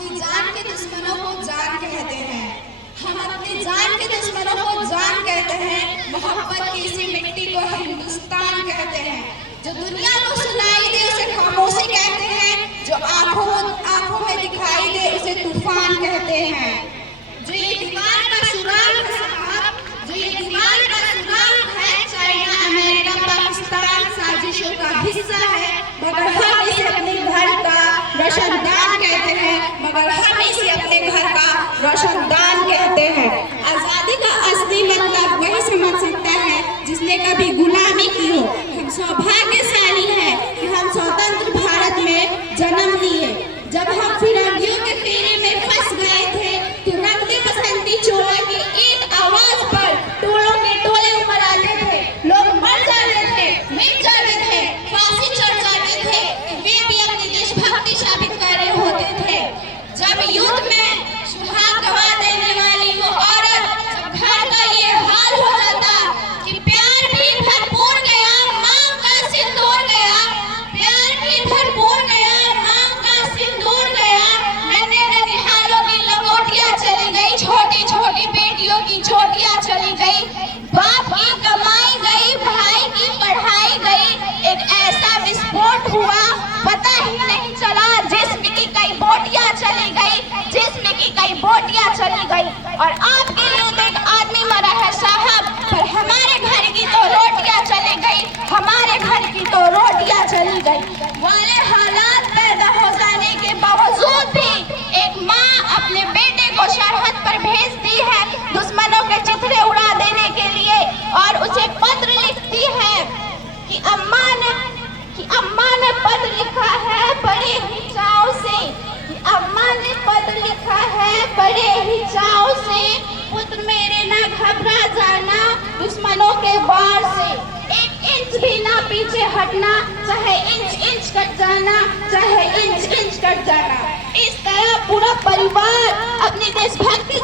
अपनी जान के दुश्मनों को जान कहते हैं, हम अपनी जान के दुश्मनों को जान कहते हैं। मोहब्बत की इसी मिट्टी को हम हिंदुस्तान कहते हैं। जो दुनिया को सुनाई दे उसे खामोशी कहते हैं, जो आंखों में दिखाई दे उसे तूफान कहते हैं। जो ये दीवार का सुराग है साहब, जो ये दीवार का सुराग है, चाइना अमेरिका पाकिस्तान साजिशों का हिस्सा है, मगर हम इसे अपने घर का रोशनदान कहते हैं, मगर हम इसे अपने घर का रोशनदान कहते हैं। आजादी का असली मतलब वही समझ सकता है जिसने कभी गुलामी की हो। हम सौभाग्यशाली हैं कि हम स्वतंत्र भारत में जन्म लिए। जब हम फिरंगियों के फेरे में फंस गए थे तो रंग बसंती चोला की एक आवाज पर टोलों के टोले उमड़ आते थे। लोग मर जाते थे, मिट जाते थे, फांसी चढ़ जाते थे, वे भी अपनी देशभक्ति साबित कर रहे होते थे। जब युद्ध में सुहाग गवा देने वाली वो औरत, जब घर का ये हाल हो जाता कि प्यार भी भरपूर गया, मांग का सिंदूर गया, प्यार भी भरपूर गया, मांग का सिंदूर गया, नन्हे ननिहालों की लंगोटियां चली गई, छोटी छोटी बेटियों की छोटियां चली गई, बाप की कमाई गई, भाई की पढ़ाई गई। एक ऐसा विस्फोट हुआ पता ही नहीं चला, जिस्म की कई बोटियां चली गई, जिस्म की कई बोटियां चली गई। और आपके लिए तो एक आदमी मरा है साहब, पर हमारे घर की तो रोटियां चली गई, हमारे घर की तो रोटियां चली गई। वाले हालात पैदा हो जाने के बावजूद भी एक माँ अपने बेटे को सरहद पर भेजती है दुश्मनों के चिथड़े उड़ा देने के लिए, और उसे पत्र लिखती है कि अम्मा ने पत्र लिखा है बड़े ही चाव से, अम्मा ने पत्र लिखा है बड़े ही चाव से, पुत्र मेरे ना घबरा जाना दुश्मनों के वार से, एक इंच भी ना पीछे हटना, चाहे इंच इंच कट जाना, चाहे इंच इंच कट जाना। इस तरह पूरा परिवार अपनी देशभक्ति